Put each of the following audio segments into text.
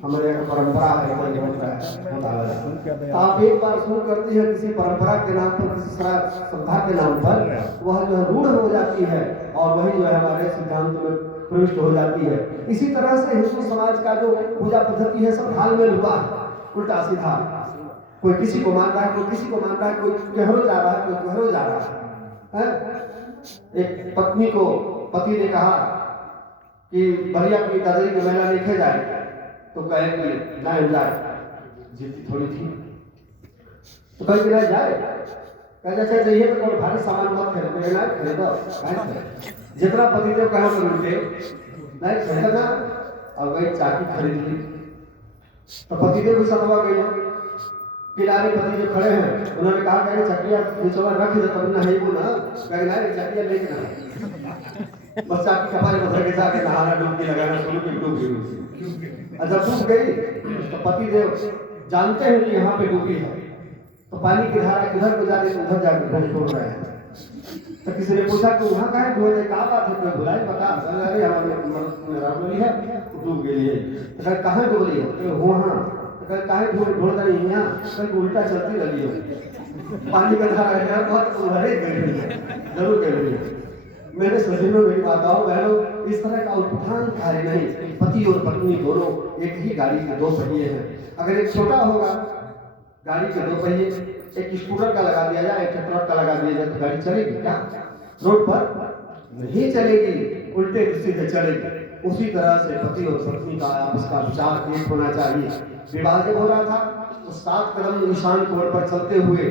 हमारे यहाँ परंपरा है, कोई होता है। आप एक बार शुरू करती है किसी परंपरा के नाम पर, किसी श्रद्धा के नाम पर, वह जो है रूढ़ हो जाती है और वही जो है हमारे सिद्धांत में प्रविष्ट हो जाती है। इसी तरह से हिंदू समाज का जो पूजा पद्धति है सब ढालमेल हुआ है, उल्टा सीधा। कोई किसी को मान रहा है, कोई किसी को मान रहा है, कोई गहरो जा रहा है, कोई गहरो जा रहा है। एक पत्नी को पति ने कहा कि बलिया की दादरी के मेला देखे जाए, तो कहे कि ना जाए, जीती थोड़ी थी, तो कहे कि ना जाए, कहे जैसे जाइए तो कोई भारी सामान मत खरीदो, ना खरीदो, जितना पति देव कहा तो उनके नहीं खरीदा। और गई चाकी खरीद ली, तो पति देव भी सतवा गई। किनारे पति जो खड़े हैं उन्होंने कहा कि चकिया निचवा रख दे, तब ना है वो ना, कहे ना चकिया लेके बस चाकी कपाल में धर के जाके नहाना, डुबकी लगाना शुरू की, डूब गई। जब डूब गई तो पति देव जानते हैं कि यहाँ पे डूबी है, तो पानी की धारा किधर को जाने उधर जाकर छोड़ रहे हैं। तो किसी ने पूछा कि वहाँ कहाँ डूबे, क्या बात है, कोई बुलाई बता, अरे हमारे रामली है डूब गई है। तो कहाँ डूबी है, वहाँ काहे ढूंढ रही यहाँ, कहीं उल्टा चलती लगी हो, पानी का धारा है बहुत उभरे गई है, जरूर गई है। मेरे सज्जनों, मेरी माताओं बहनों, इस तरह का उत्थान कार्य नहीं। पति और पत्नी दोनों एक ही गाड़ी के दो पहिए हैं। अगर एक छोटा होगा गाड़ी के दो पहिए, एक स्कूटर का लगा दिया जाए, एक ट्रक का लगा दिया जाए, तो गाड़ी चलेगी क्या? रोड पर नहीं चलेगी, उल्टे सीधे चलेगी। उसी तरह से पति और पत्नी का आपस का विचार एक होना चाहिए। विवाह जब हो रहा था तो 7 कदम ईशान कोण पर चलते हुए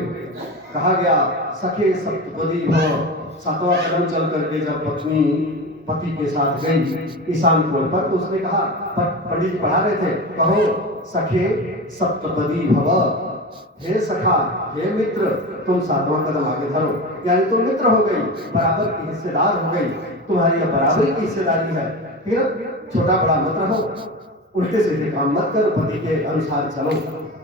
कहा गया, सखे सप्तपदी भव। 7वां कदम चल करके जब पत्नी पति के साथ गई ईशान कोण पर, तो उसने कहा, पंडित जी पढ़ा रहे थे, कहो सखे सप्तपदी भव, हे सखा, हे मित्र, तुम 7वां कदम आगे धरो। यानी तुम मित्र हो गई, बराबर की हिस्सेदार हो गई, तुम्हारी बराबरी की हिस्सेदारी है। फिर छोटा बड़ा मत रहो, उल्टे सीधे काम मत करो, पति के अनुसार चलो।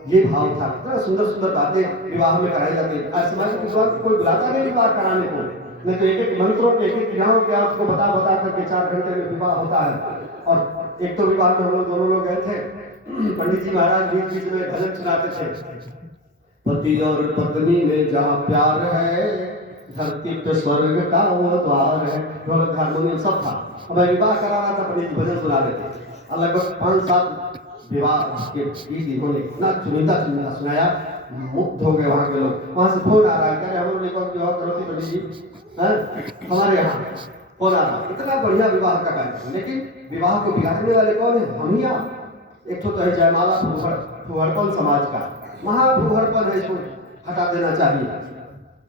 ये भाव था। इतना सुंदर सुंदर बातें विवाह में कराई जाती है। आज समाज के कोई बुलाता नहीं विवाह कराने को, नहीं तो एक एक मंत्रों के, एक एक क्रियाओं के आपको बता बता करके 4 घंटे में विवाह होता है। और एक तो विवाह में हम लोग दोनों लोग गए थे, पंडित जी महाराज बीच बीच में भजन सुनाते थे, पति और पत्नी में जहाँ प्यार है, धरती पे स्वर्ग का वो द्वार है। ढोलक हारमोनियम सब था। हमें विवाह करा रहा था, पंडित जी भजन सुना रहे थे। लगभग 5-7 विवाह के गीत इन्होंने इतना चुनिंदा चुनिंदा सुनाया, मुग्ध हो गए वहाँ के लोग। वहाँ से फोन आ रहा है, कह हम लोग विवाह करो थी पंडित जी, हमारे यहाँ फोन आ रहा है। इतना बढ़िया विवाह का कार्यक्रम, लेकिन विवाह को बिगाड़ने वाले कौन है? हम ही आप। एक तो है जयमाला फुहड़पन समाज का, महाभूहड़पन है, इसको हटा देना चाहिए।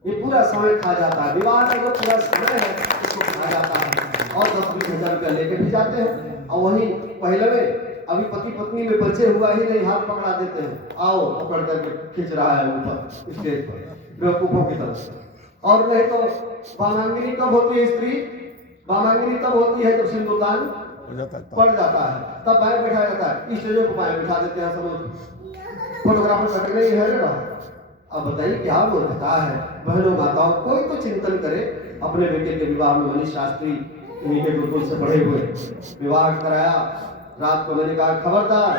ये पूरा समय खा जाता है, विवाह का जो पूरा समय है इसको खा जाता है। और 10-20 हजार रुपया लेके भी जाते हैं, और वही पहले में अभी पति पत्नी में परिचय हुआ ही नहीं, हाथ पकड़ा देते हैं, आओ पकड़ करके खींच रहा है ऊपर स्टेज पर बेवकूफों की तरफ। और नहीं तो वामांगिनी कब होती है स्त्री? वामांगिनी तब होती है जब सिंदूरदान पड़ जाता है, तब बाएं बैठाया जाता है, स्टेजों को बाएं बैठा देते हैं सब फोटोग्राफर बैठ गई है ना। अब बताइए क्या बोलता है? बहनों माताओं, कोई तो चिंतन करे। अपने बेटे के विवाह में मनीष शास्त्री इन्हीं के गुरुकुल से पढ़े हुए विवाह कराया। रात को मैंने कहा, खबरदार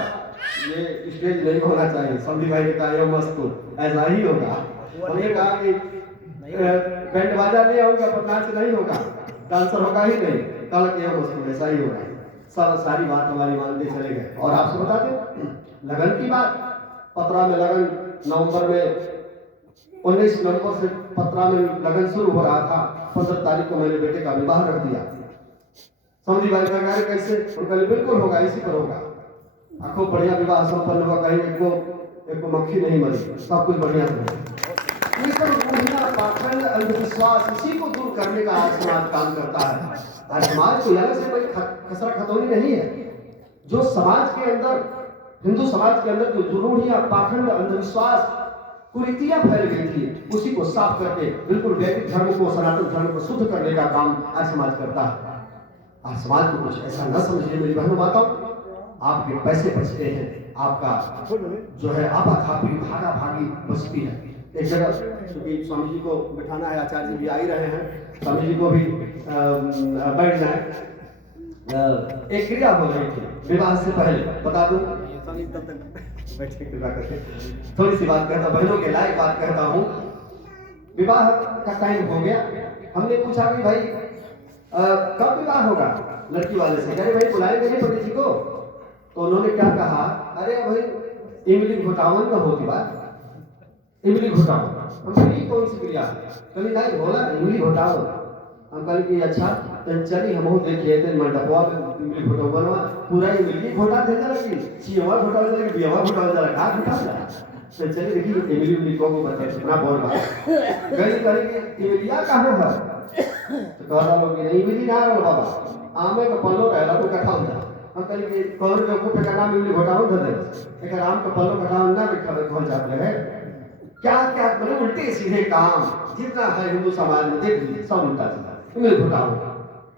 ये स्टेज नहीं होना चाहिए। समझी भाई ने कहा, ये मस्त ऐसा ही होगा। उन्होंने कहा कि बैंड बाजा नहीं होगा, नाच नहीं होगा, डांसर होगा ही नहीं। कल के मस्त ऐसा ही होगा। सब सारी बात हमारी मानते चले गए। और आपसे बता दें लगन की बात, पतरा में लगन नवंबर में 19 नवंबर से पतरा में लगन शुरू हो रहा था। 15 तारीख को मैंने बेटे का विवाह रख दिया। समझी भाई सरकार कैसे? उनका बिल्कुल होगा, इसी पर होगा। आखो बढ़िया विवाह संपन्न हुआ, कहीं एक को मक्खी नहीं मरी, सब कुछ बढ़िया था। पाखंड अंधविश्वास, इसी को दूर करने का आज समाज काम करता है। आज समाज को यहाँ से कोई खसरा खतौनी नहीं है। जो समाज के अंदर, हिंदू समाज के अंदर जो जुनूनियां, पाखंड, अंधविश्वास, कुरीतियां फैल गई थी, उसी को साफ करके बिल्कुल वैदिक धर्म को, सनातन धर्म को शुद्ध करने का काम आज समाज करता है। आज समाज को कुछ ऐसा न समझिए मेरी बहनों माताओं, आपके पैसे बचते हैं, आपका जो है आपाधापी भागा भागी बचती है। एक जगह क्योंकि स्वामी जी को बिठाना है, आचार्य जी भी आ ही रहे हैं, स्वामी जी को भी बैठ जाए। एक क्रिया हो रही थी विवाह से पहले, बता दूं कृपा करके थोड़ी सी बात कहता, बहनों के लायक बात कहता हूँ। विवाह का टाइम हो गया, हमने पूछा कि भाई कब विवाह होगा लड़की वाले से, कहे भाई बुलाएंगे नहीं पंडित जी को। तो उन्होंने क्या कहा, अरे भाई इमली घोटावन का होती बात, इमली घोटावन हम कही कौन सी क्रिया, कभी नहीं बोला इमली घोटावन। हम कहे कि अच्छा तो चली हम देखिए थे मंडपवा में इमली घोटावन पूरा इमली घोटा देने लगी, चियवा घोटा देने लगी, बियवा घोटा देने लगा, का घोटा देना। तो चलिए देखिए इमली उमली को बताए कितना बोल रहा गई करेंगे इमलिया का होगा। तो कहता लोग कि नहीं इमली ना रहो बाबा, आमे का पल्लो रहला तो कथा होता। हम कहे कि कौन के ऊपर का नाम इमली घोटावन धर दे, एक आम का पल्लो घटावन ना लिखा हो जाते हैं। क्या क्या मतलब उल्टे सीधे काम जितना है हिंदू समाज में देख लीजिए सब उल्टा सीधा इमली घोटावन।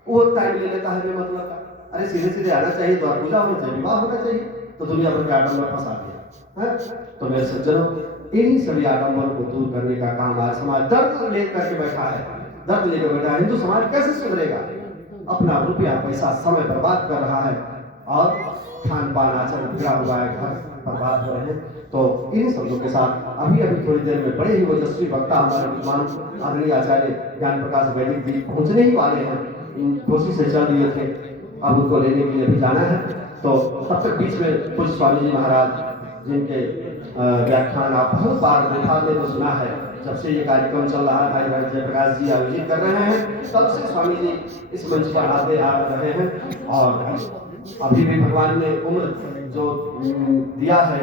वो टाइम ले लेता है मतलब का, अरे सीधे सीधे आना चाहिए, द्वार पूजा होना चाहिए, विवाह होना चाहिए, तो दुनिया भर के आडम्बर फंसा दिया है। तो मेरे सज्जनों इन्हीं सभी आडम्बर को दूर करने का काम आज समाज दर्द लेकर के बैठा है, दर्द लेकर बैठा है। हिंदू समाज कैसे सुधरेगा, अपना रुपया पैसा समय बर्बाद कर रहा है और खान पान आचरण बिगड़ा हुआ है, घर बर्बाद हो रहे हैं। तो इन शब्दों के साथ अभी थोड़ी देर में बड़े ही ओजस्वी वक्ता हमारे विद्वान आदरणीय आचार्य ज्ञान प्रकाश वैदिक जी पहुंचने ही वाले हैं, कोशिश से चल दिए थे, अब उनको लेने के लिए भी जाना है। तो तब तक बीच में कुछ स्वामी जी महाराज जिनके व्याख्यान आप बहुत बार देखा में तो सुना है, जब से ये कार्यक्रम चल रहा है भाई जयप्रकाश जी आयोजित कर रहे हैं, तब से स्वामी जी इस मंच पर आते आ रहे हैं। और अभी भी भगवान ने उम्र जो दिया है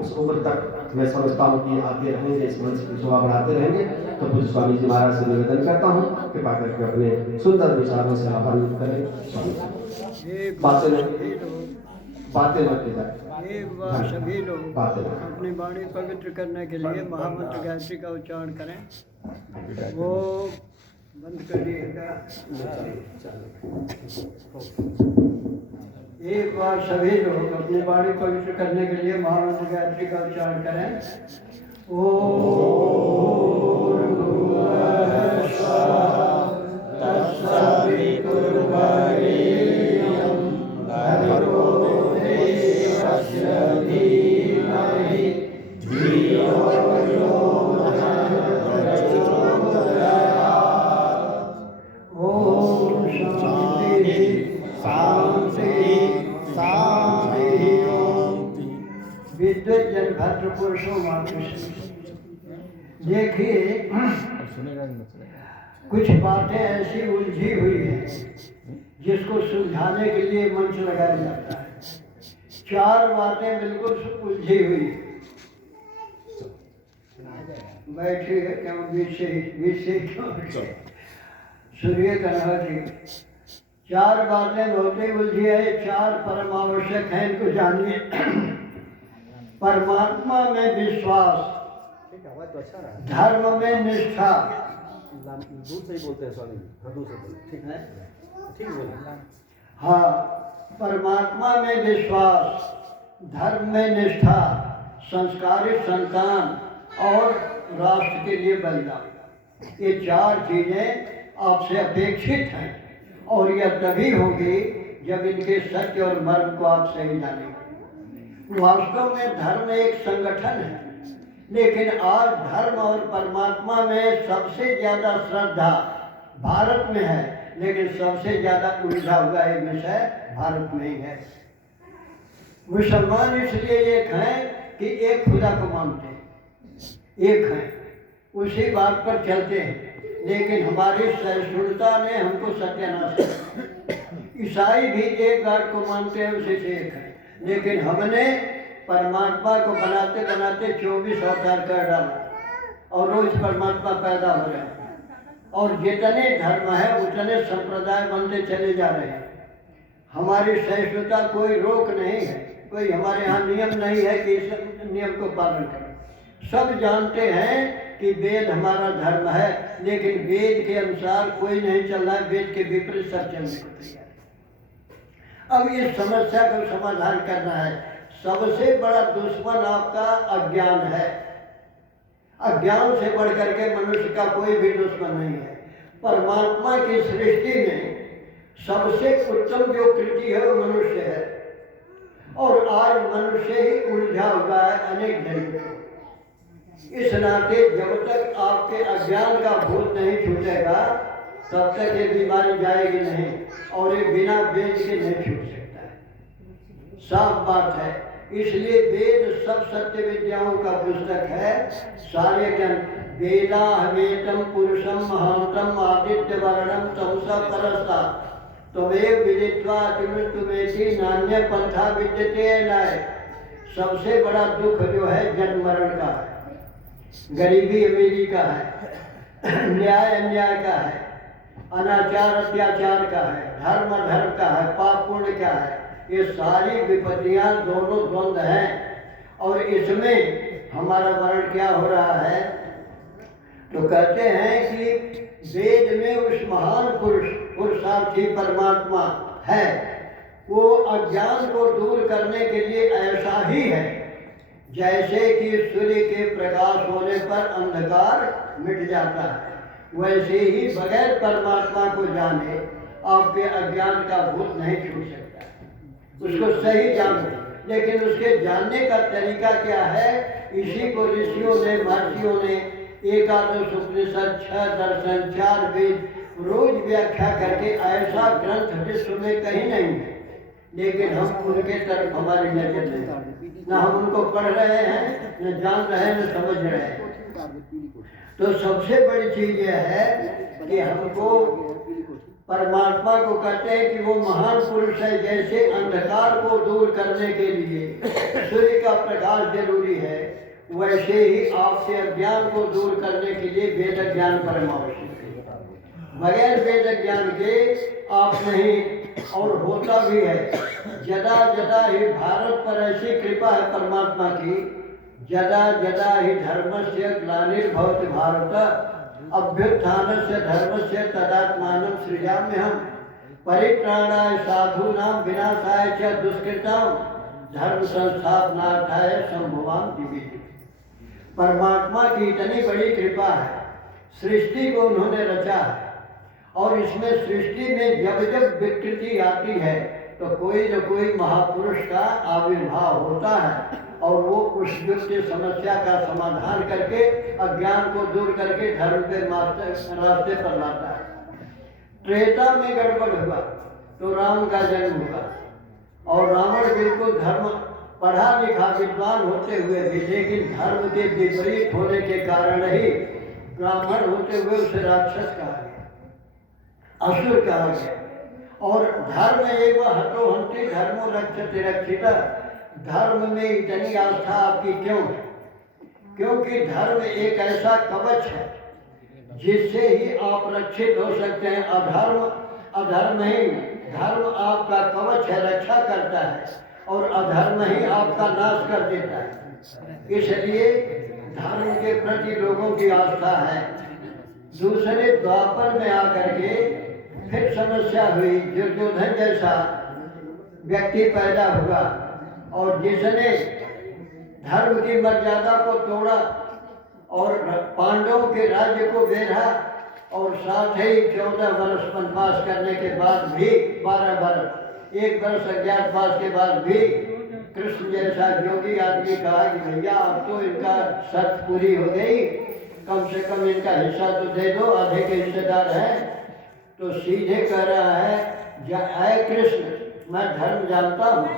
उस उम्र तक मैं समझता हूँ कि आते रहेंगे, इस मंच की शोभा बढ़ाते रहेंगे। तो पूज्य स्वामी जी महाराज से निवेदन करता हूँ कृपा करके अपने सुंदर विचारों से आभारित करें। बातें मत की जाए, एक बार सभी लोग अपनी वाणी पवित्र करने के लिए महामंत्र गायत्री का उच्चारण करें। वो बंद करिएगा। एक बार सभी लोग अपनी वाणी पवित्र करने के लिए महामंत्र गायत्री का उच्चारण करें। विद्वत जन भद्र पुरुषों देखिए कुछ बातें ऐसी उलझी हुई हैं जिसको सुलझाने के लिए मंच लगाया जाता है। 4 बातें बिल्कुल उलझी हुई बैठी है, क्यों बीच से क्यों सूर्य कन्हा जी। 4 बातें बहुत ही उलझी है, 4 परम आवश्यक हैं, इनको जानिए। परमात्मा में विश्वास, धर्म में निष्ठा, दूर से ही बोलते हैं स्वामी जी, हाँ दूर से बोलते, ठीक है, ठीक बोले। हाँ, परमात्मा में विश्वास, धर्म में निष्ठा, संस्कारित संतान और राष्ट्र के लिए बलिदान, ये 4 चीजें आपसे अपेक्षित हैं। और यह तभी होगी जब इनके सत्य और मर्म को आप सही जानेंगे। वास्तव में धर्म एक संगठन है, लेकिन आज धर्म और परमात्मा में सबसे ज्यादा श्रद्धा भारत में है, लेकिन सबसे ज्यादा उलझा हुआ एक विषय भारत में ही है। मुसलमान इसलिए एक हैं कि एक खुदा को मानते हैं, एक हैं, उसी बात पर चलते हैं, लेकिन हमारी सहिष्णुता ने हमको सत्यानाश किया। ईसाई भी एक गाड को मानते हैं, उसी से एक है, लेकिन हमने परमात्मा को बनाते बनाते 24 अवतार कर डाला और रोज परमात्मा पैदा हो रहे हैं। और जितने धर्म है उतने संप्रदाय बनते चले जा रहे हैं। हमारी सहिष्णुता कोई रोक नहीं है, कोई हमारे यहाँ नियम नहीं है कि इस नियम को पालन करें। सब जानते हैं कि वेद हमारा धर्म है, लेकिन वेद के अनुसार कोई नहीं चल रहा है, वेद के विपरीत सब चलने को तैयार है। अब इस समस्या को समाधान करना है। सबसे बड़ा दुश्मन आपका अज्ञान है। अज्ञान से बढ़ करके मनुष्य का कोई भी दुश्मन नहीं है। परमात्मा की सृष्टि में सबसे उत्तम जो कृति है वो मनुष्य है। और आज मनुष्य ही उलझा हुआ है अनेक जन्म। इस नाते जब तक आपके अज्ञान का भूत नहीं छूटेगा तब तक ये बीमारी जाएगी नहीं, और ये बिना वेद के नहीं छूट सकता है। साफ बात है। इसलिए वेद सब सत्य विद्याओं का पुस्तक है। सारे ज्ञान वेदा हमेतम पुरुषम महांतम आदित्य वर्णम तमसा परस्ता तमेव विदित्वा तुम्हें नान्य पंथा विद्यते नाय। सबसे बड़ा दुख जो है जन्म मरण का है, गरीबी अमीरी का है, न्याय अन्याय का है, अनाचार अत्याचार का है, धर्म अधर्म का है, पाप पुण्य का है। ये सारी विपत्तियां दोनों द्वंद्व हैं। और इसमें हमारा वर्ण क्या हो रहा है? तो कहते हैं कि वेद में उस महान पुरुष पुरुषार्थी परमात्मा है, वो अज्ञान को दूर करने के लिए ऐसा ही है जैसे कि सूर्य के प्रकाश होने पर अंधकार मिट जाता है, वैसे ही बगैर परमात्मा को जाने आपके अज्ञान का भूत नहीं छूट सकता। उसको सही जानो, लेकिन उसके जानने का तरीका क्या है? इसी को ऋषियों ने महर्षियों ने एकादश उपनिषद 6 दर्शन 4 वेद रोज व्याख्या करके ऐसा ग्रंथ विश्व में कहीं नहीं है, लेकिन हम उनके तरफ हमारी नजर नहीं, ना हम उनको पढ़ रहे हैं, न जान रहे हैं, न समझ रहे हैं। तो सबसे बड़ी चीज यह है कि हमको परमात्मा को कहते हैं कि वो महान पुरुष है। जैसे अंधकार को दूर करने के लिए सूर्य का प्रकाश जरूरी है, वैसे ही आपसे अज्ञान को दूर करने के लिए वेद ज्ञान परम आवश्यक है। बगैर वेद ज्ञान के आप नहीं, और होता भी है। जदा जदा ही भारत पर ऐसी कृपा है परमात्मा की, जदा जदा ही धर्मस्य ग्लानिर्भवति भारत अभ्युत्थानस्य धर्मस्य तदात्मानं सृजाम्यहम् परित्राणाय साधूनां विनाशाय च दुष्कृतां धर्म संस्थापनार्थाय संभवामि दिव्य। परमात्मा की इतनी बड़ी कृपा है, सृष्टि को उन्होंने रचा है, और इसमें सृष्टि में जब जब विकृति आती है तो कोई न कोई महापुरुष का आविर्भाव होता है, और वो उस दुष्ट समस्या का समाधान करके अज्ञान को दूर करके धर्म के रास्ते पर लाता है। त्रेता में गड़बड़ हुआ तो राम का जन्म हुआ, और रावण बिल्कुल धर्म पढ़ा लिखा विद्वान होते हुए भी, लेकिन धर्म के विपरीत होने के कारण ही ब्राह्मण होते हुए उसे राक्षस कहा गया, असुर कहा गया। और धर्म एवं हतोहंति धर्मो रक्षते रक्षिता। धर्म में इतनी आस्था आपकी क्यों है? क्योंकि धर्म एक ऐसा कवच है जिससे ही आप रक्षित हो सकते हैं। अधर्म ही, धर्म आपका कवच है, रक्षा करता है, और अधर्म ही आपका नाश कर देता है। इसलिए धर्म के प्रति लोगों की आस्था है। दूसरे द्वापर में आकर के फिर समस्या हुई। दुर्योधन जैसा व्यक्ति पैदा हुआ, और जिसने धर्म की मर्यादा को तोड़ा और पांडवों के राज्य को बेधा, और साथ ही 14 वर्ष वनवास करने के बाद भी 12 वर्ष, 1 वर्ष अज्ञातवास के बाद भी कृष्ण जैसा योगी आदमी कहा कि भैया अब तो इनका शर्त पूरी हो गई, कम से कम इनका हिस्सा तो दे दो, आधे के हिस्सेदार हैं। तो सीधे कह रहा है, जय कृष्ण मैं धर्म जानता हूँ,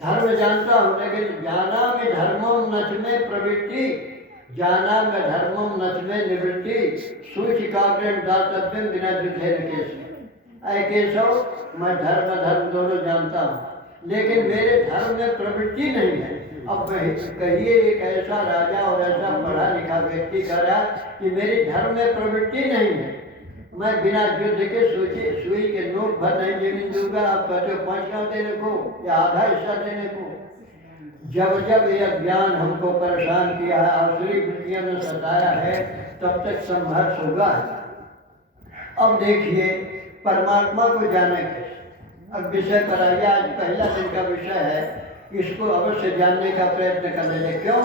धर्म जानता हूँ, लेकिन जाना में धर्मम नच में प्रवृत्ति, जाना में धर्मम नच में निवृत्ति, सूचिकाग्रम दातव्यम बिना युद्धे केशव। ऐ केशव मैं धर्म दोनों जानता हूँ, लेकिन मेरे धर्म में प्रवृत्ति नहीं है। अब कहिए एक ऐसा राजा और ऐसा पढ़ा लिखा व्यक्ति कह रहा कि मेरी धर्म में प्रवृत्ति नहीं है, मैं बिना युद्ध के सुई के नोट भर नहीं जमीन दूंगा। आप कहते हो 5 गाँव देने को या आधा हिस्सा देने को। जब जब यह ज्ञान हमको परेशान किया है, आसुरी वृत्तियों में सताया है, तब तक संघर्ष होगा। अब देखिए परमात्मा को जाने के अब विषय पर आइए। आज पहला दिन का विषय है, इसको अवश्य जानने का प्रयत्न करने। क्यों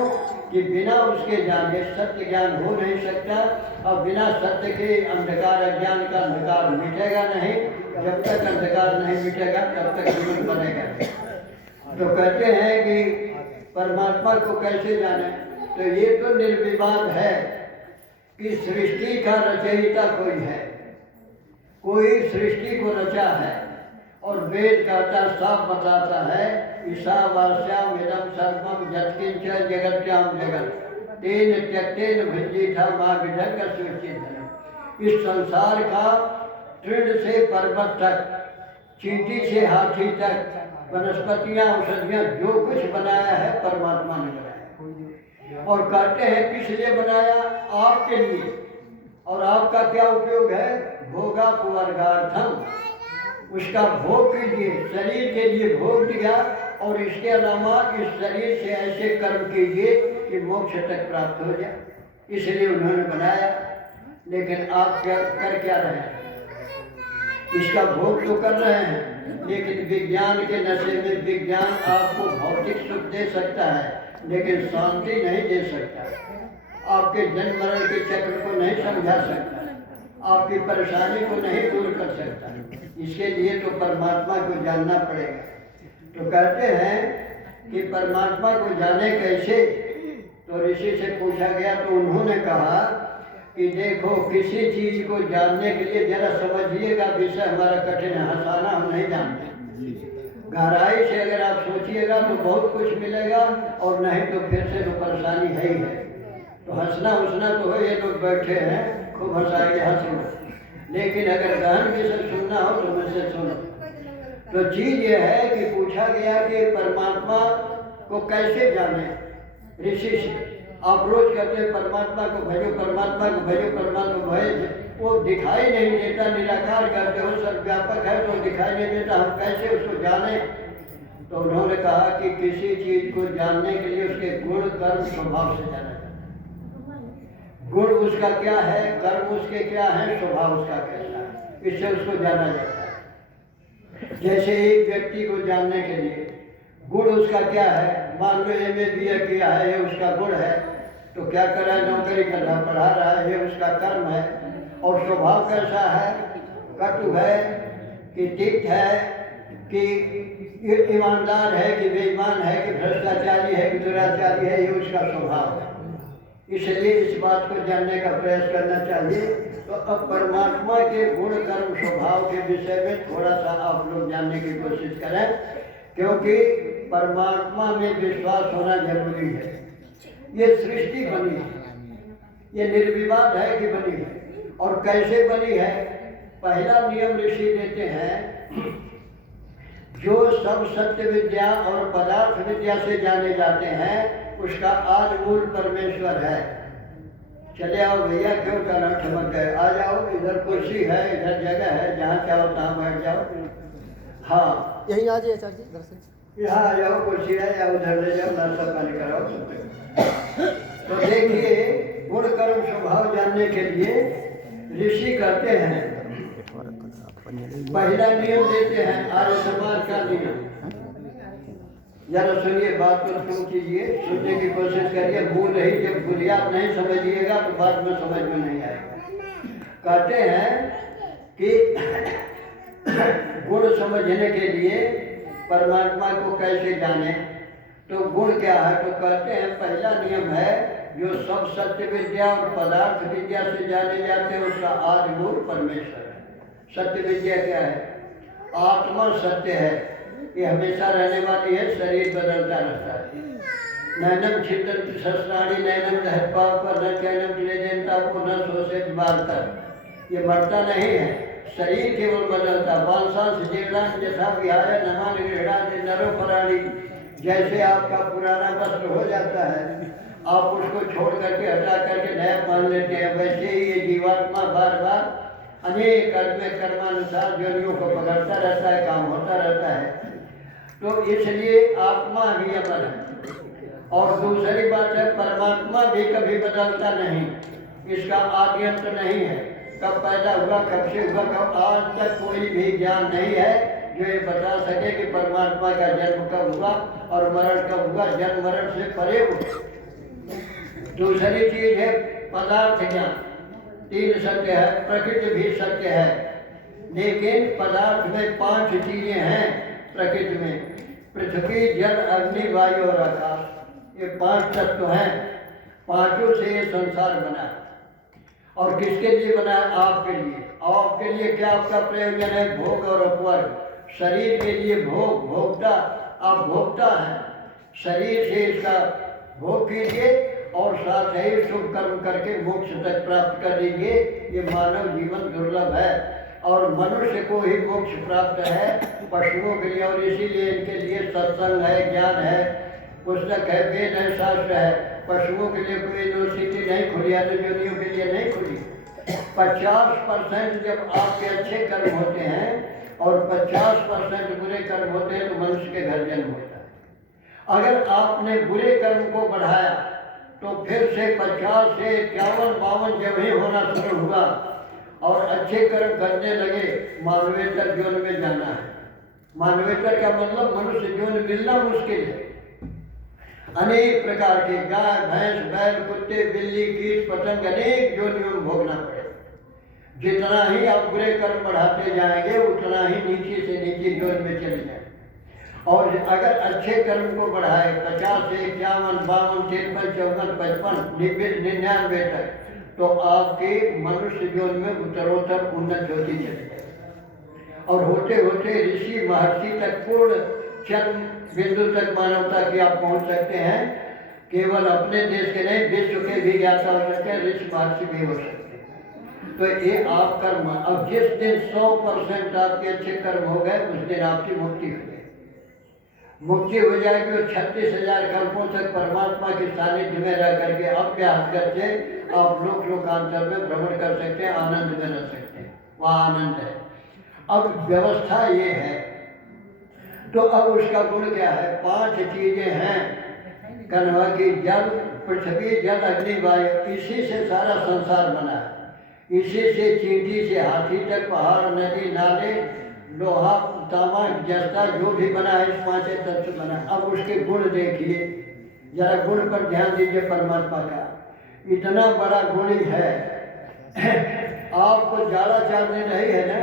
कि बिना उसके जाने सत्य ज्ञान हो नहीं सकता, और बिना सत्य के अंधकार अज्ञान का अंधकार मिटेगा नहीं। जब तक अंधकार नहीं मिटेगा तब तक जीवन बनेगा। तो कहते हैं कि परमात्मा को कैसे जाने, तो ये तो निर्विवाद है कि सृष्टि का रचयिता कोई है, कोई सृष्टि को रचा है। और वेद कहता साफ बताता है, ईशावास्याम इदं सर्वं यत्किंच जगत्याम जगत तेन त्यक्तेन भुंजीथा मां विधक्क सुचिंतन। इस संसार का तृण से पर्वत तक, चींटी से हाथी तक, वनस्पतियां औषधियां जो कुछ बनाया है परमात्मा ने बनाया। और कहते हैं किस लिए बनाया? आपके लिए। और आपका क्या उपयोग है? भोगा पुवर्गार्थम, उसका भोग कीजिए, शरीर के लिए भोग दिया। और इसके अलावा इस शरीर से ऐसे कर्म कीजिए कि मोक्ष तक प्राप्त हो जाए, इसलिए उन्होंने बनाया। लेकिन आप क्या रहे हैं? इसका भोग तो कर रहे हैं, लेकिन विज्ञान के नशे में विज्ञान आपको भौतिक सुख दे सकता है, लेकिन शांति नहीं दे सकता। आपके जन्म मरण के चक्र को नहीं समझा सकता, आपकी परेशानी को नहीं दूर कर सकता। इसके लिए तो परमात्मा को जानना पड़ेगा। तो कहते हैं कि परमात्मा को जाने कैसे? तो ऋषि से पूछा गया तो उन्होंने कहा कि देखो, किसी चीज को जानने के लिए जरा समझिएगा, विषय हमारा कठिन है, हंसाना हम नहीं जानते। गहराई से अगर आप सोचिएगा तो बहुत कुछ मिलेगा, और नहीं तो फिर से तो परेशानी है ही है। तो हंसना उछना तो है, ये लोग बैठे हैं खूब हंसाएंगे, हंस। लेकिन अगर गहन विषय सुनना हो तो मुझसे सुनो। तो चीज ये है कि पूछा गया कि परमात्मा को कैसे जाने ऋषि से। आप रोज कहते हैं परमात्मा को भजो, परमात्मा को भजो, परमात्मा को भजो, वो दिखाई नहीं देता, निराकार करते हो, सर्वव्यापक है तो दिखाई नहीं देता, हम कैसे उसको जाने? तो उन्होंने कहा कि किसी चीज को जानने के लिए उसके गुण कर्म स्वभाव से जाना। गुण उसका क्या है, कर्म उसके क्या है, स्वभाव उसका कैसा है, इससे उसको जाना जाता है। जैसे एक व्यक्ति को जानने के लिए गुण उसका क्या है, मान लो MA BA किया है, ये उसका गुण है, तो क्या कर रहा है? नौकरी कर रहा, पढ़ा रहा है, ये उसका कर्म है। और स्वभाव कैसा है? कटु है कि तिक्त है, कि ईमानदार है कि बेईमान है, कि भ्रष्टाचारी है कि दुराचारी है, ये उसका स्वभाव है। इसलिए इस बात को जानने का प्रयास करना चाहिए। तो अब परमात्मा के गुण कर्म स्वभाव के विषय में थोड़ा सा आप लोग जानने की कोशिश करें, क्योंकि परमात्मा में विश्वास होना जरूरी है। ये सृष्टि बनी है, ये निर्विवाद है कि बनी है, और कैसे बनी है? पहला नियम ऋषि देते हैं, जो सब सत्य विद्या और पदार्थ विद्या से जाने जाते हैं उसका आदि मूल परमेश्वर है। चले आओ भैया, क्यों करना ठमक गए? आ जाओ, इधर कुर्सी है, इधर जगह है, जहाँ चाहो तहाँ बैठ जाओ। हाँ, यहीं आ जाइए चाची, दरअसल यहाँ आ जाओ, कुर्सी है, या उधर ले जाओ, नाश्ता पानी कराओ। तो देखिए, गुण कर्म स्वभाव जानने के लिए ऋषि कहते हैं, पहला नियम देते हैं आर्य समाज का नियम। जरा सुनिए, बात को सुन कीजिए, सुनने की कोशिश करिए, भूल रही, जब बुनियाद नहीं समझिएगा तो बाद में समझ में नहीं आएगा। कहते हैं कि गुण समझने के लिए परमात्मा को कैसे जाने, तो गुण क्या है? तो कहते हैं पहला नियम है, जो सब सत्य विद्या और पदार्थ विद्या से जाने जाते हैं उसका आदि मूल परमेश्वर है। सत्य विद्या क्या है? आत्मा सत्य है, ये हमेशा रहने वाली है, शरीर बदलता रहता है। नैनम छिदन शस्त्राणी नैनम धरपा पर न चैनम क्लेजनता को न सोचे मारता, ये मरता नहीं है, शरीर केवल बदलता। 5 साल से जीवदान जैसा विहार नमान गृहणा नरो प्राणी, जैसे आपका पुराना वस्त्र हो जाता है, आप उसको छोड़ करके हटा करके नया पहन लेते हैं, वैसे ही ये जीवात्मा बार बार अनेक कर्मानुसार जोनियों को पकड़ता रहता है, काम होता रहता है। तो इसलिए आत्मा भी अमर है। और दूसरी बात है, परमात्मा भी कभी बदलता नहीं, इसका आदि अंत नहीं है। कब पैदा हुआ, कब से हुआ, कब, आज तक कोई भी ज्ञान नहीं है जो ये बता सके कि परमात्मा का जन्म कब हुआ और मरण कब हुआ, जन्म मरण से परे हुआ। दूसरी चीज है पदार्थ ज्ञान। 3 सत्य है, प्रकृति भी सत्य है, लेकिन पदार्थ में 5 चीजें हैं प्रकृति में। पृथ्वी, जल, अग्नि, वायु और आकाश, ये 5 तत्व हैं। पांचों से ये संसार बना है। और किसके लिए बना है? आपके लिए। आपके लिए क्या आपका प्रयोजन है? भोग और अपवर्ग। शरीर के लिए भोग, भोक्ता, आप भोक्ता हैं। शरीर से इसका भोग कीजिए और साथ ही शुभ कर्म करके मोक्ष तक प्राप्त कर लीजिए। ये मानव जीवन दुर्लभ है और मनुष्य को ही मोक्ष प्राप्त है, पशुओं के लिए। और इसीलिए इनके लिए सत्संग है, ज्ञान है, पुस्तक है, वेद है, शास्त्र है। पशुओं के लिए कोई यूनिवर्सिटी नहीं खुली, आदियोनियों के लिए नहीं खुली। 50% जब आपके अच्छे कर्म होते हैं और 50% बुरे कर्म होते हैं तो मनुष्य के घर जन्म होता है। अगर आपने बुरे कर्म को बढ़ाया तो फिर से 50 से 51-52 जब ही होना शुरू हुआ और अच्छे कर्म करने लगे, मानवेतर जीवन में जाना है। मानवेतर का मतलब मनुष्य जीवन मिलना मुश्किल है। अनेक प्रकार के गाय, भैंस, बैल, कुत्ते, बिल्ली, कीट, पतंग अनेक योनियों में भोगना पड़े। जितना ही आप बुरे कर्म बढ़ाते जाएंगे उतना ही नीचे से नीचे योनि में चले जाएंगे। और अगर अच्छे कर्म को बढ़ाए 50 से 51, 52, 53, 54, 55, 99 तक, तो आपके मनुष्य जीवन में उत्तरोत्तर उन्नत होती चली जाए और होते होते ऋषि महर्षि तक पूर्ण चरम बिंदु तक मानवता की आप पहुंच सकते हैं। केवल अपने देश के नहीं, विश्व के भी ज्ञाता हो सकते हैं, ऋषि महर्षि भी हो सकते हैं। तो ये आप कर्म, अब जिस दिन 100% आपके अच्छे कर्म हो गए उस दिन आपकी मुक्ति हो गई। मुक्ति हो जाएगी और 36,000 कल्पों तक परमात्मा के सानिध्य में रह करके अभ्यास करके आप लोकांतर में भ्रमण कर सकते हैं, आनंद में रह सकते हैं। वहाँ आनंद है। अब व्यवस्था ये है, तो अब उसका गुण क्या है? 5 चीजें हैं कन्वा की, जल, पृथ्वी, जल, अग्नि, वायु। इसी से सारा संसार बना है। इसी से चींटी से हाथी तक, पहाड़, नदी, नाले, लोहा, तांबा, जस्ता, जो भी बना है इस 5 तत्व बना। अब उसके गुण देखिए, जरा गुण पर ध्यान दीजिए। परमात्मा का इतना बड़ा गुण ही है। आपको जाड़ा चालने नहीं है ना,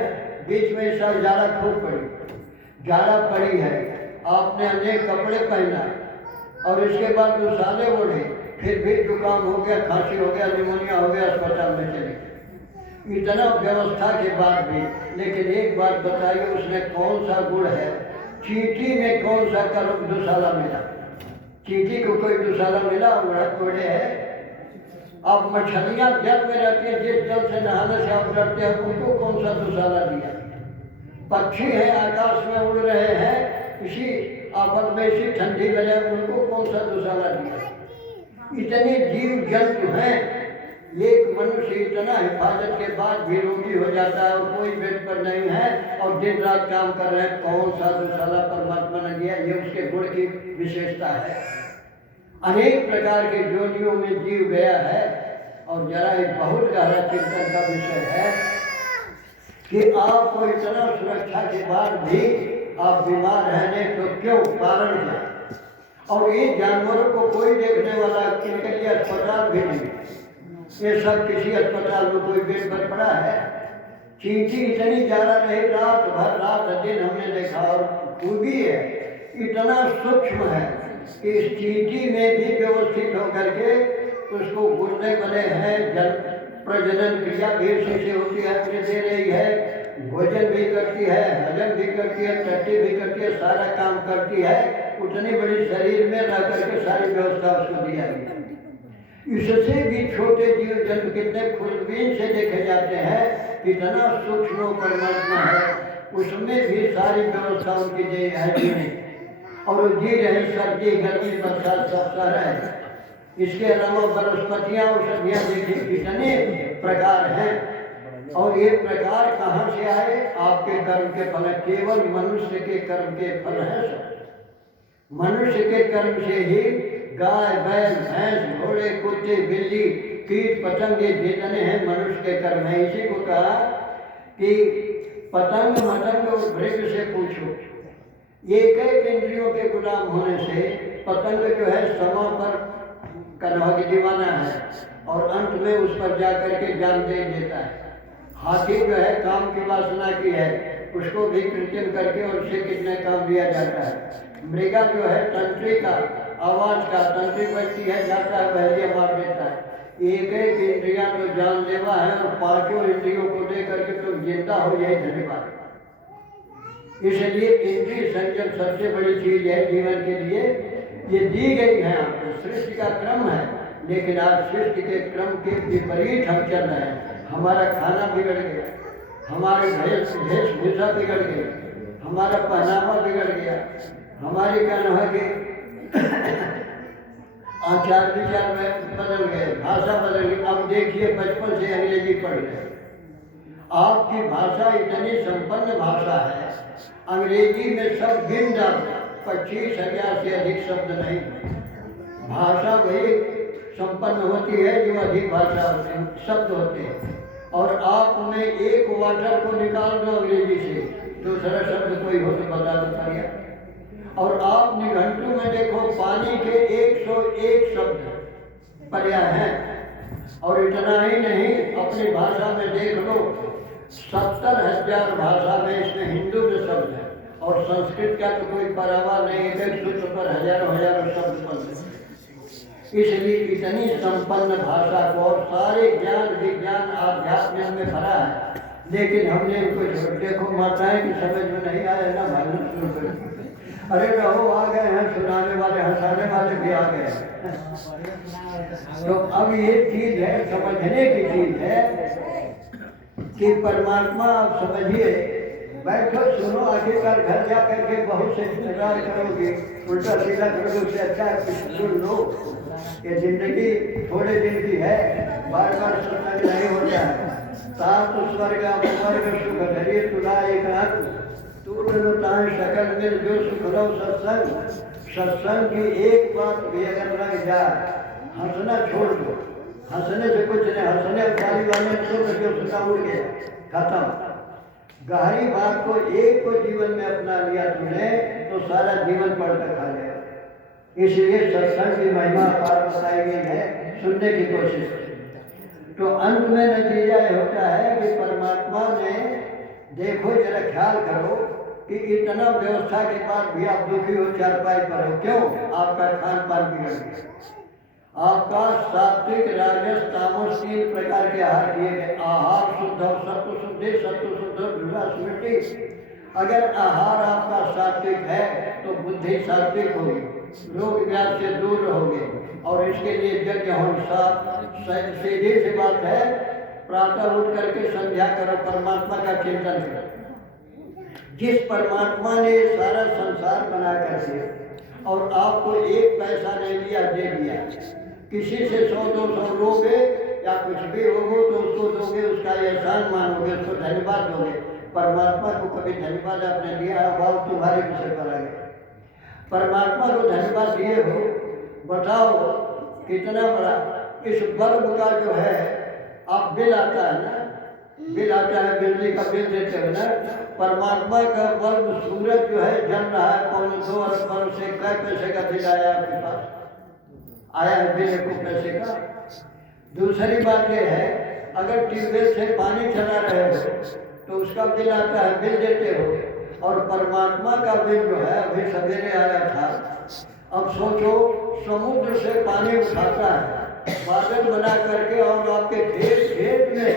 बीच में ऐसा जाड़ा खूब पड़ी, जाड़ा पड़ी है, आपने अनेक कपड़े पहना और इसके बाद दुशाले ओढ़े, फिर भी जुकाम हो गया, खांसी हो गया, निमोनिया हो गया, अस्पताल में चले गए। इतना व्यवस्था के बाद भी, लेकिन एक बात बताइए, उसमें कौन सा गुण है? चींटी में कौन सा कर्म दुशाला मिला? चींटी को कोई दुशाला मिला? ओढ़े है। अब मछलियां जल में रहती हैं, जिस जल से नहाने से आप डरते हैं उनको कौन सा दुशाला दिया? पक्षी हैं, आकाश में उड़ रहे हैं, इसी आफत में, इसी ठंडी में, उनको कौन सा दुशाला दिया? इतने जीव जंतु हैं, एक मनुष्य इतना हिफाजत के बाद भी रोगी हो जाता है और कोई बेड पर नहीं है और दिन रात काम कर रहे हैं, कौन सा दुशाला परमात्मा ने दिया? ये उसके गुण की विशेषता है। अनेक प्रकार के योनियों में जीव गया है। और जरा एक बहुत गहरा चिंतन का विषय है कि आपको इतना सुरक्षा के बाद भी आप बीमार रहने, तो क्यों? कारण क्या? और ये जानवरों को कोई देखने वाला, इनके लिए अस्पताल भी नहीं। ये सब किसी अस्पताल में कोई बेड पर पड़ा है? चींटी इतनी ज्यादा रही, रात भर, रात दिन हमने देखा, और खूबी है, इतना सूक्ष्म है कि इस चींटी में भी व्यवस्थित होकर के उसको गुर्दे बने हैं, जल प्रजनन क्रिया भी इसी से होती है, दे रही है, भोजन भी करती है, हजम भी करती है, टट्टी भी करती है, सारा काम करती है। उतनी बड़ी शरीर में रह करके सारी व्यवस्था उसको दिया गया। इससे भी छोटे जीव जंतु कितने खुशबीन से देखे जाते हैं, कितना सूक्ष्म परमात्मा है, उसमें भी सारी व्यवस्था उनकी दी है जीने, और जी रहे सर्दी, गर्मी, बरसात सब सारा है। इसके अलावा वनस्पतियाँ, औषधियाँ देखिए कितने प्रकार हैं। और ये प्रकार कहाँ से आए? आपके कर्म के फल। केवल मनुष्य के कर्म के फल हैं सब। मनुष्य के कर्म से ही गाय, बैल, भैंस, घोड़े, कुत्ते, बिल्ली, कीट, पतंगे जितने हैं मनुष्य के कर्म हैं। इसी को कहा कि पतंग, मतंग और भृंग से पूछो। एक एक इंद्रियों के गुलाम होने से पतंग जो है समय पर कन्वा की दीवाना है और अंत में उस पर जाकर के जान दे देता है। हाथी जो है काम की वासना की है, उसको भी कृत्रिम करके और उससे कितने काम लिया जाता है। मृगा जो है तंत्री का आवाज का तंत्री बजती है, जाता है बहरिया मार देता है। एक एक इंद्रिया तो जानलेवा है और पांचों इंद्रियों को दे करके तुम जिंदा हो, यही धन्यवाद। इसलिए इंद्रिय संयम सबसे बड़ी चीज है जीवन के लिए। ये दी गई है आपको, सृष्टि का क्रम है, लेकिन आज सृष्टि के क्रम के विपरीत हम चल रहे हैं। हमारा खाना बिगड़ गया, हमारे वेशभूषा बिगड़ गई, हमारा पहनावा बिगड़ गया, हमारी क्या नाम है कि आचार विचार में बदल गए, भाषा बदल गई। अब देखिए बचपन से अंग्रेजी पढ़ रहे, आपकी भाषा इतनी संपन्न भाषा है, अंग्रेजी में सब गिन जाते, 25,000 से अधिक शब्द नहीं। भाषा वही संपन्न होती है जो अधिक भाषा होते हैं, शब्द होते हैं। और आप में एक वाटर को निकाल दो अंग्रेजी से, दूसरा शब्द कोई हो तो बता दो पाया। और आप निघंटू में देखो पानी के 101 शब्द पर्याय हैं। और इतना ही नहीं, अपनी भाषा में देख लो 70,000 भाषा में, इसमें हिंदू में शब्द है और संस्कृत का तो कोई परावा नहीं, एक सूत्र पर हजारों हजारों शब्द बनते हैं। इसलिए इतनी संपन्न भाषा को और सारे ज्ञान विज्ञान आध्यात्म में भरा है, लेकिन हमने उनको देखो माताएं की समझ में नहीं आया ना, भागना शुरू कर। अरे रहो आ गए हैं सुनाने वाले, हंसाने वाले भी आ गए हैं। तो अब ये चीज है, समझने की चीज है कि परमात्मा आप समझिए, बैठो सुनो, आखिरकार घर जा करके बहुत से इंतजार करोगे, उल्टा सीधा करोगे, उससे अच्छा है कुछ सुन लो। ये जिंदगी थोड़े दिन की है, बार बार सुनना नहीं होता है। सात स्वर्ग अपवर्ग सुख धरिए तुला एक तू सकल मिल जो सुख रो सत्संग। सत्संग की एक बात भी अगर लग जाए, हंसना छोड़ दो, हंसने से कुछ नहीं, हंसने गाली वाले तो जो सुना उड़ गया, खत्म। गहरी बात को एक को जीवन में अपना लिया तुमने तो सारा जीवन पढ़ कर खा लिया। इसलिए सत्संग की महिमा अपार बताई गई है, सुनने की कोशिश करें। तो अंत में नतीजा यह होता है कि परमात्मा ने, देखो जरा ख्याल करो कि इतना व्यवस्था के बाद भी आप दुखी हो, चारपाई पर हो, क्यों? आपका खान पान बिगड़ गया, आपका सात्विक राजस तामस 3 प्रकार के आहार किए गए। आहार शुद्ध, सत्व शुद्धि, सत्व शुद्ध स्मृति। अगर आहार आपका सात्विक है तो बुद्धि सात्विक होगी, रोग व्याध से दूर रहोगे। और इसके लिए यज्ञ होम सीधी सी बात है, प्रातः उठ करके संध्या करो, परमात्मा का चिंतन करो। जिस परमात्मा ने सारा संसार बना कर दिया और आपको एक पैसा नहीं दिया, दे दिया, किसी से 100-200 लोगे या कुछ भी होगो तो उसको दोगे, उसका एहसान मानोगे, उसको धन्यवाद दोगे। परमात्मा को कभी धन्यवाद आपने दिया, भाव तुम्हारे विषय पर आ गया। परमात्मा को धन्यवाद दिए हो, बताओ कितना बड़ा। इस बल्ब का जो है, आप बिल आता है ना, बिल आता है, बिजली का बिल देते हो ना, परमात्मा का बल्ब सूरज जो है जल रहा है, 2 अरब बल्ब से कै पैसे का बिल आया आपके पास? आया है बिल 1 पैसे का। दूसरी बात यह है, अगर ट्यूबवेल से पानी चला रहे हो तो उसका बिल आता है, बिल देते हो। और परमात्मा का बिल जो है अभी सवेरे आया था। अब सोचो, समुद्र से पानी उठाता है, बादल बना करके और आपके खेत में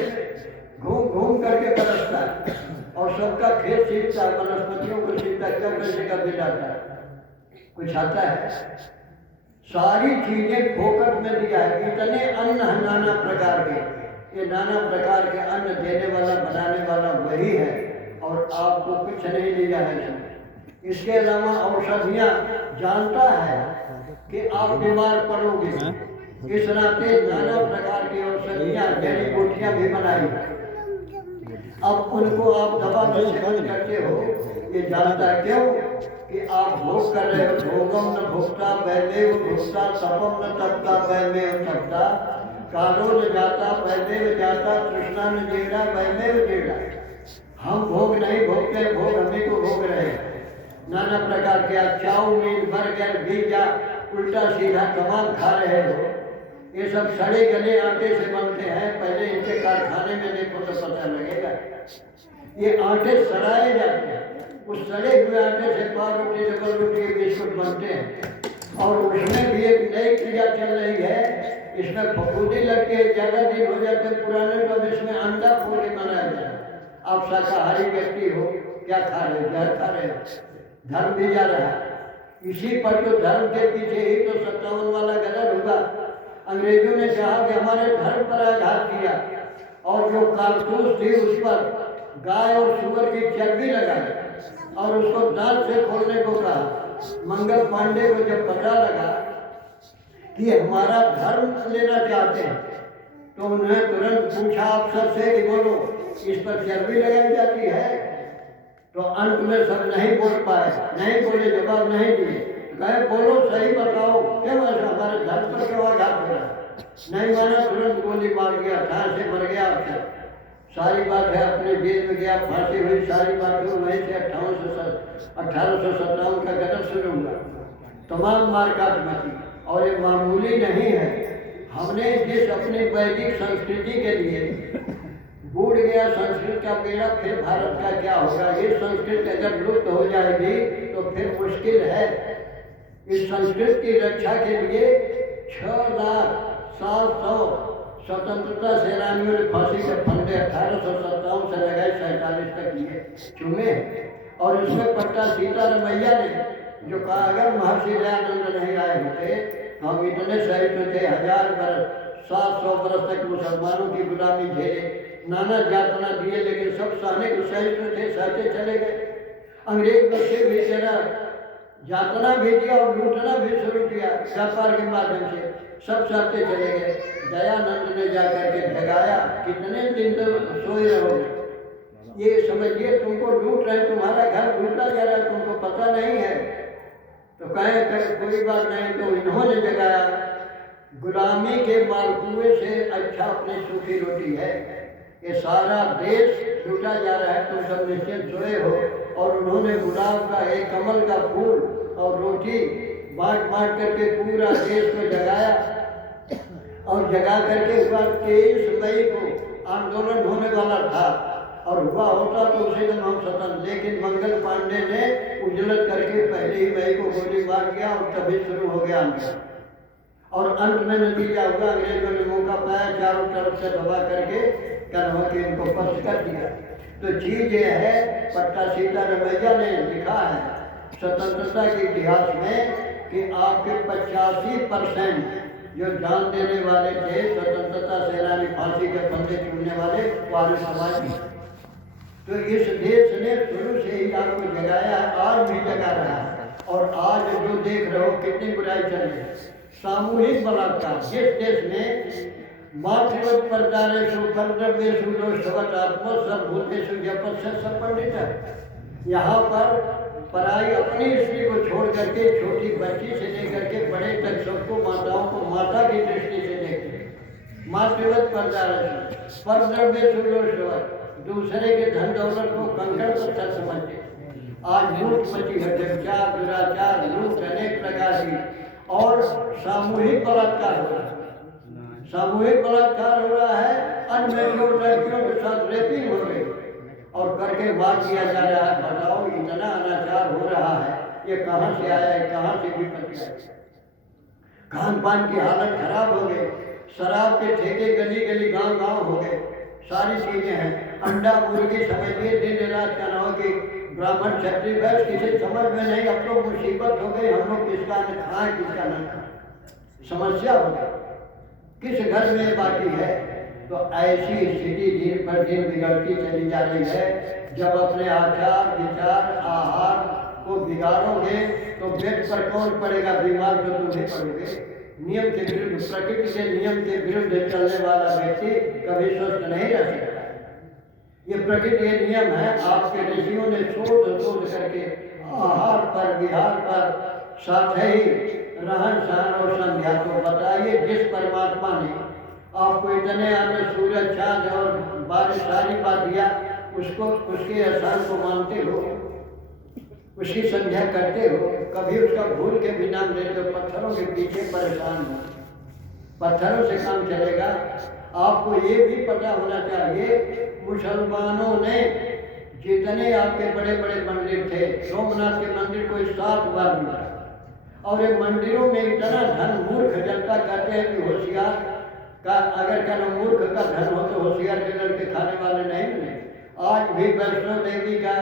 घूम घूम करके बरसता है और सबका खेत सींचता है, वनस्पतियों को सींचता है, क्या पैसे का बिल आता है? कुछ आता है? सारी चीजें फोकट में दिया है। इतने अन्न नाना प्रकार के, ये नाना प्रकार के अन्न देने वाला बनाने वाला वही है और आपको कुछ नहीं लिया है। इसके अलावा औषधियाँ जानता है कि आप बीमार पड़ोगे, इस नाते नाना प्रकार की औषधियाँ जड़ी बूटियाँ भी बनाई। अब उनको आप दवा में सेवन करते हो, ये जानता है। क्यों? कि आप भोग कर रहे हो। भोगम न भोक्ता वैमेव भोक्ता, तपम न तपता वैमेव तपता, कालो न जाता वैमेव जाता, तृष्णा न जेड़ा वैमेव जेड़ा। हम भोग नहीं भोगते, भोग हमें को भोग रहे हैं। नाना प्रकार के चाउमीन, बर्गर, पिज्जा, उल्टा सीधा तमाम खा रहे हो। ये सब सड़े गले आटे से बनते हैं, पहले इनके कारखाने में देखो तो पता लगेगा। ये आटे सड़ाए जाते हैं, उस सड़े हुए आटे से पाव रोटी, डबल रोटी, बिस्कुट बनते हैं। और उसमें भी एक नई क्रिया चल रही है, इसमें फफूंदी लग के ज़्यादा दिन हो जाते पुराने, तो अब इसमें अंडा फोड़ के बनाया जाए। आप शाकाहारी व्यक्ति हो, क्या खा रहे हो? जहर खा रहे हो, धर्म भी जा रहा है। इसी पर तो धर्म के पीछे ही तो 57 वाला गदर हुआ। अंग्रेजों ने कहा कि हमारे धर्म पर आघात किया, और जो कारतूस थी उस पर गाय और सुअर की चर्बी लगाई और उसको दांत से खोलने को कहा। मंगल पांडे को जब पता लगा कि हमारा धर्म लेना चाहते हैं, तो उन्हें तुरंत पूछा अफसर से कि बोलो इस पर चर्बी लगाई जाती है। तो अंत में सब नहीं बोल पाए, नहीं बोले, जवाब नहीं दिए। कहे बोलो सही बताओ, क्यों ऐसा हमारे धर्म पर क्यों आघात हो रहा है? नहीं माना, तुरंत गोली मार दिया, ठार से मर गया अफसर। सारी बात है, अपने जेल में गया, फांसी हुई, सारी बात हुई। वहीं से 1857 का गदर शुरू हुआ। तमाम मारकाट मची, और ये मामूली नहीं है। हमने जिस अपनी वैदिक संस्कृति के लिए बूढ़ गया संस्कृत का बेड़ा, फिर भारत का क्या होगा? ये संस्कृत अगर लुप्त हो जाएगी तो फिर मुश्किल है। इस संस्कृत की रक्षा के लिए 6,07,000 स्वतंत्रता सेनानियों ने फांसी के फंदे 1857 से लगाए 47 तक लिए चुमे। और इसमें पट्टा सीतारमैया ने जो कहा, अगर महर्षि दयानंद नहीं आए होते हम इतने सहिष्णु थे, 1000 बरस 700 बरस तक मुसलमानों की गुलामी झेले, नाना यातना दिए, लेकिन सब सहने को सहिष्णु थे, सहते चले गए। अंग्रेज बच्चे भी जरा यातना भी दिया और लूटना भी शुरू किया व्यापार के माध्यम से, सब सहते चले गए। दयानंद ने जाकर के जगाया, कितने दिन तक सोए रहोगे? ये समझिए तुमको लूट रहे, तुम्हारा घर लूटा जा रहा है, तुमको पता नहीं है। तो कहे कोई बात नहीं, तो इन्होंने जगाया, गुलामी के मालपुए से अच्छा अपनी सूखी रोटी है। ये सारा देश लूटा जा रहा है, तुम सब निश्चित सोए हो। और उन्होंने गुलाब का एक कमल का फूल और रोटी बांट बांट करके पूरा देश को जगाया। और जगा करके हुआ 23 मई को आंदोलन होने वाला था, और हुआ होता तो उसी दिन हम स्वतंत्र, लेकिन मंगल पांडे ने उजलत करके पहले ही मई को गोली मार दिया, और तभी शुरू हो गया आंदोलन। और अंत में नतीजा हुआ, अंग्रेजों ने मौका पाया, चारों तरफ से दबा करके कन्वा के इनको पस्त कर दिया। तो चीज ये है, पट्टा सीतारमैया ने लिखा है स्वतंत्रता के इतिहास में कि आपके 85% जो जान देने वाले थे स्वतंत्रता सेनानी, फांसी के फंदे चूमने वाले, वाले समाज। तो इस देश ने शुरू से ही आपको जगाया है, आज भी जगा रहा है। और आज जो देख रहे हो कितनी बुराई चल रही है, सामूहिक बलात्कार। जिस देश में मातृवत परदारेषु कर्तव्येषु दोषवत् आत्मो सर्वभूतेषु जपस्य सपंडित है, यहाँ पर पराई अपनी स्त्री को छोड़ करके छोटी बच्ची से लेकर के बड़े तक सबको, माताओं को माता की दृष्टि से देखते। मातृवत परदारेषु परद्रव्येषु दोषवत्, दूसरे के धन दौलत को कंकड़ पत्थर समझते। आज लूट मची है, व्यभिचार, दुराचार, लूट अनेक प्रकार की, और सामूहिक बलात्कार हो रहा है। सामूहिक बलात्कार हो रहा है, अनमेच्योर लड़कियों के साथ रेपिंग हो रही और करके मार दिया जा रहा है। बताओ, इतना अनाचार हो रहा है, ये कहाँ से आया है, कहाँ से विपत्ति आई? खान पान की हालत खराब हो गई, शराब के ठेके गली गली गांव गांव हो गए, सारी चीजें हैं। अंडा मुर्गी समझिए दिन रात का नाव की ब्राह्मण क्षत्रिय बैठ, किसी समझ में नहीं। अब तो मुसीबत हो गई, हम लोग किसका न खाएं किसका न खाएं, समस्या हो गई। किस घर में बाकी है? तो ऐसी स्थिति दिन पर दिन बिगड़ती चली जा रही है। जब अपने आचार विचार आहार को बिगाड़ोगे तो बेड पर कौन पड़ेगा? बीमार तो तुम ही पड़ोगे। नियम के विरुद्ध, प्रकृति के नियम के विरुद्ध चलने वाला व्यक्ति कभी स्वस्थ नहीं रह सकता। ये प्रकृति के नियम है। आपके ऋषियों ने शोध करके आहार पर, विहार पर, साथ ही रहन सहन और संध्या को बताइए। जिस परमात्मा ने आपको इतने अन्न, सूरज, चांद और बारिश सारी बात दिया, उसको, उसके एहसान को मानते हो, उसकी संध्या करते हो, कभी उसका भूल के भी नाम लेते हो, पत्थरों के पीछे परेशान हो। पत्थरों से काम चलेगा? आपको ये भी पता होना चाहिए, मुसलमानों ने कितने आपके बड़े बड़े मंदिर थे, सोमनाथ के मंदिर को 7 बार लूटा। और ये मंदिरों में इतना धन मूर्ख जनता कहते हैं कि होशियार का अगर कहना मूर्ख का धन हो तो होशियार के लड़के खाने वाले नहीं मिले। आज भी वैष्णो देवी का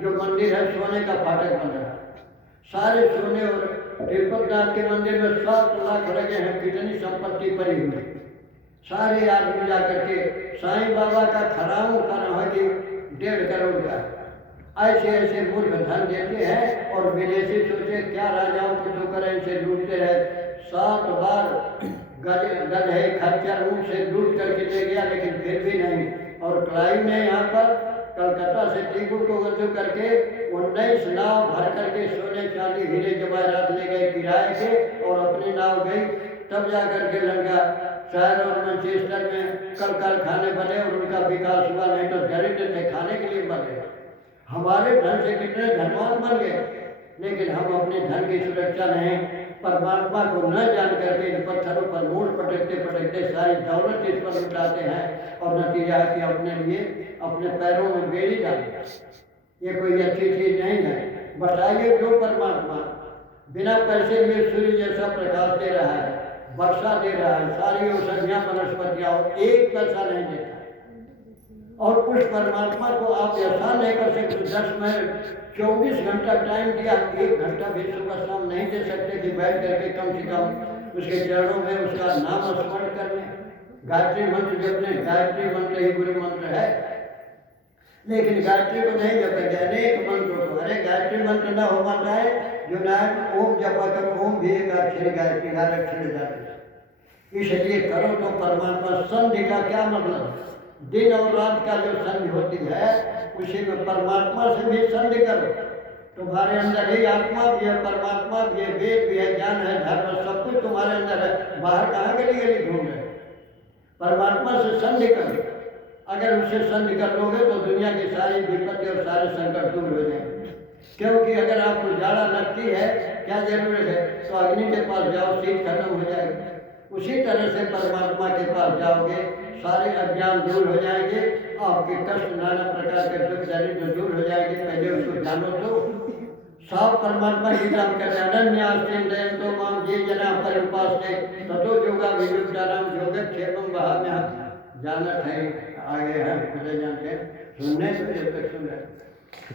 जो मंदिर है सोने का फाटक बन रहा है, सारे सोने। और तिरुपतिनाथ के मंदिर में 7 लाख लगे हैं, कितनी संपत्ति पड़ी हुई। सारे आदमी जा करके साईं बाबा का खराऊ करना है कि 1.5 करोड़ का ऐसे ऐसे मूर्ख धन देते हैं। और विदेशी सोचे क्या राजाओं को जो करें इसे लूटते रहे। 7 बार गधे खच्चर ऊँट से लूट करके ले गया, लेकिन फिर भी नहीं। और क्लाइव ने यहाँ पर कलकत्ता से टीकू को वसूल करके 19 नाव भर करके सोने चांदी हीरे जवाहरात ले गए किराए के, और अपनी नाव गई। तब जा करके लंका शहर और मैनचेस्टर में कल कारखाने बने और उनका विकास हुआ, नहीं तो दरिद्र थे, खाने के लिए बने। हमारे धन से कितने धनवान बन गए, लेकिन हम अपने धन की सुरक्षा नहीं, परमात्मा को न जान करके इन पत्थरों पर मूड़ पटकते पटकते सारी दौलत इस पर लुटाते हैं। और नतीजा है कि अपने लिए अपने पैरों में बेड़ी डालते। ये कोई अच्छी चीज नहीं है। बताइए, जो परमात्मा बिना पैसे लिए सूर्य जैसा प्रकाश दे रहा है, वर्षा दे रहा है, सारी औषधियाँ वनस्पतियाँ, और 1 पैसा नहीं देता, और उस परमात्मा को आप एहसान नहीं कर सकते। 10 में 24 घंटा टाइम दिया, 1 घंटा भी सुबह शाम नहीं दे सकते कि बैठ करके कम से कम उसके चरणों में उसका नाम स्मरण कर लें, गायत्री मंत्र जप लें। गायत्री मंत्र ही गुरु मंत्र है, लेकिन गायत्री को नहीं जपेंगे, अनेक मंत्रों को। अरे गायत्री मंत्र न हो पाता है, जो नायक ओम जपा करो, ओम भी एक अक्षर गायत्री, हर अक्षर जाते। इसलिए करो तो परमात्मा। संधि का क्या मतलब? दिन और रात का जो संधि होती है, उसी में परमात्मा से भी संधि करो। तुम्हारे अंदर ही आत्मा भी है, परमात्मा भी है, वेद भी है, ज्ञान है, धर्म, सब कुछ तुम्हारे अंदर है। बाहर कहाँ गली गली घूम रहे? परमात्मा से संधि करो। अगर उससे संधि कर लोगे तो दुनिया की सारी विपत्ति और सारे संकट दूर हो जाएंगे। क्योंकि अगर आपको जाड़ा लगती है, क्या जरूरत है? तो अग्नि के पास जाओ, शीत खत्म हो जाएगी। उसी तरह से परमात्मा के पास जाओगे, सारे अज्ञान दूर हो जाएंगे, आपके कष्ट नाना प्रकार के दुख दरिद्र दूर हो जाएंगे। पहले उसको जानो तो साफ परमात्मा की नाम करते। अनन्यास्तिं दयन्तो मां ये जना परिउपास्ते ततो योगा वियुक्तानां योगक्षेमं वहाम्यहम्। जानत है, आगे है, खुदे जानते हैं, सुनने तो जब तक सुन रहे।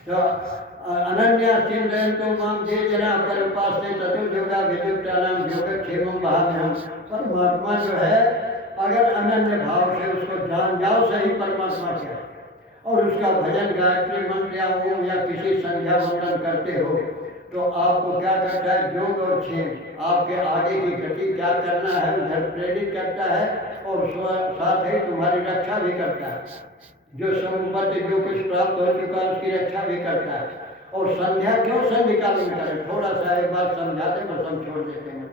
तो अनन्यास्तिं दयन्तो मां ये जना परिउपास्ते ततो योगा वियुक्तानां योगक्षेमं वहाम्यहम्। परमात्मा जो है, अगर अनन्य भाव से उसको जान जाओ सही परमात्मा क्या, और उसका भजन गायत्री मंत्र या ओम या किसी संध्या वंदन करते हो, तो आपको क्या करता है? योग और क्षेम, आपके आगे की गति क्या करना है उधर प्रेरित करता है, और साथ ही तुम्हारी रक्षा भी करता है। जो संपत्ति जो कुछ प्राप्त हो चुका है उसकी रक्षा भी करता है। और संध्या क्यों संध्या में करें? थोड़ा सा एक बार समझा दें, बस हम छोड़ देते हैं।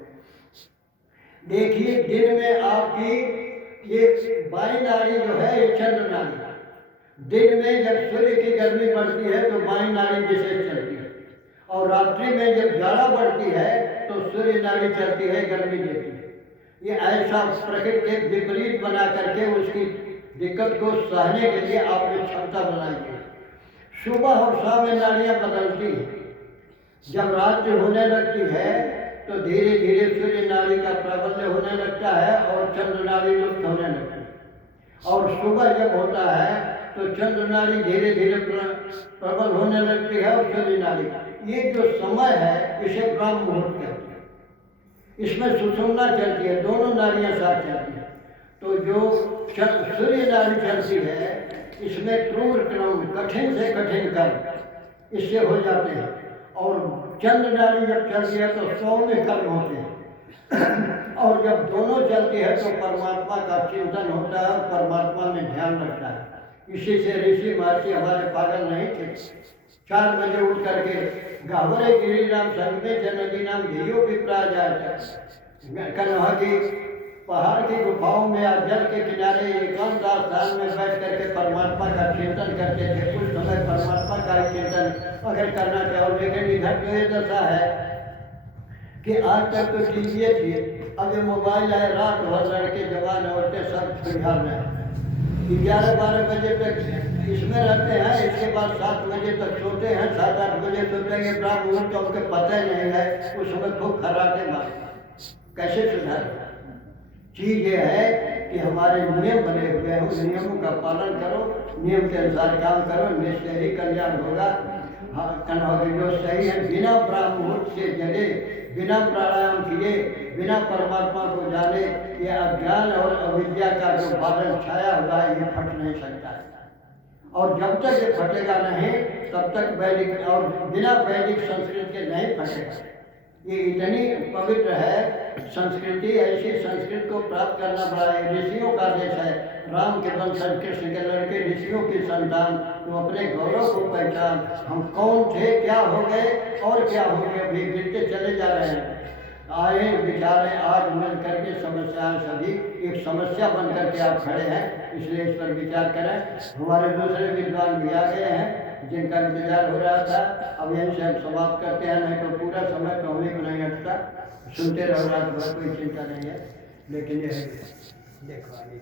देखिए, दिन में आपकी ये बाई नाड़ी जो है, ये चंद्र नाड़ी, दिन में जब सूर्य की गर्मी बढ़ती है तो बाई नाड़ी विशेष चलती है, और रात्रि में जब जाड़ा बढ़ती है तो सूर्य नाड़ी चलती है, गर्मी देती है। ये ऐसा प्रकृति के विपरीत बना करके उसकी दिक्कत को सहने के लिए आपने क्षमता बनाई है। सुबह और शाम में नाड़ियाँ बदलती हैं। जब रात्रि होने लगती है तो धीरे धीरे सूर्य नाड़ी का प्राबल्य होने लगता है और चंद्र नाड़ी लुप्त होने लगती है। और सुबह जब होता है तो चंद्र नाड़ी धीरे धीरे प्रबल होने लगती है, और सूर्य नाड़ी, ये जो समय है इसे ब्रह्म मुहूर्त कहते हैं। इसमें सुषुम्ना चलती है, दोनों नाड़ियाँ साथ चलती हैं। तो जो सूर्य नाड़ी चलती है, इसमें क्रूर क्रम, कठिन से कठिन कर्म इससे हो जाते हैं। और चंद्र नाड़ी जब चलती है तो सौम्य कर्म होते हैं। और जब दोनों चलती है तो परमात्मा का चिंतन होता है और परमात्मा में ध्यान रखता है। इसी से ऋषि महर्षि हमारे पागल नहीं थे। 4 बजे उठ करके गावरे गिरिराम संग में जनदी नाम धियो विप्रा जाए, कन्हा की पहाड़ की गुफाओं में या जल के किनारे एकांत स्थान में बैठ करके परमात्मा का चिंतन करते थे। उस समय परमात्मा का चिंतन अगर करना चाहो, लेकिन इधर तो ये दशा है कि आज तक तो टीवी थी, अब ये मोबाइल है, रात भर लड़के जवान औरतें सब बिहार में। 11-12 बजे तक इसमें रहते हैं, इसके बाद 7 बजे तक सोते हैं, 7-8 बजे सोते हैं। ब्राह्म मुहूर्त का उनके पता ही नहीं है, उस समय खूब खर्राटे मारते। कैसे सुधार? चीज ये है कि हमारे नियम बने हुए हैं, उन नियमों का पालन करो, नियम के अनुसार काम करो, निश्चय ही कल्याण होगा। हाँ, कन्हौजी जो सही है, बिना ब्राह्म मुहूर्त से जगे, बिना प्राणायाम किए, बिना परमात्मा को जाने, ये अज्ञान और अविद्या का जो बादल छाया हुआ है, ये फट नहीं सकता है। और जब तक ये फटेगा नहीं, तब तक वैदिक और बिना वैदिक संस्कृत के नहीं फटेगा। ये इतनी पवित्र है संस्कृति, ऐसी संस्कृत को प्राप्त करना बड़ा है। ऋषियों का देश है, राम के वंशज, कृष्ण के लड़के, ऋषियों की संतान। तो अपने गौरव को पहचान, हम कौन थे, क्या हो गए और क्या हो गए, अभी गिरते चले जा रहे हैं। आए विचारें, आज मिल करके समस्याएं सभी एक समस्या बन करके आप खड़े हैं, इसलिए इस पर विचार करें। हमारे दूसरे विद्वान भी आ गए हैं जिनका इंतजार हो रहा था। अब यहीं से हम समाप्त करते हैं, नहीं तो पूरा समय तो हमें को नहीं हटता। सुनते रहो रात भर, कोई चिंता नहीं है। लेकिन ये है, देखो आगे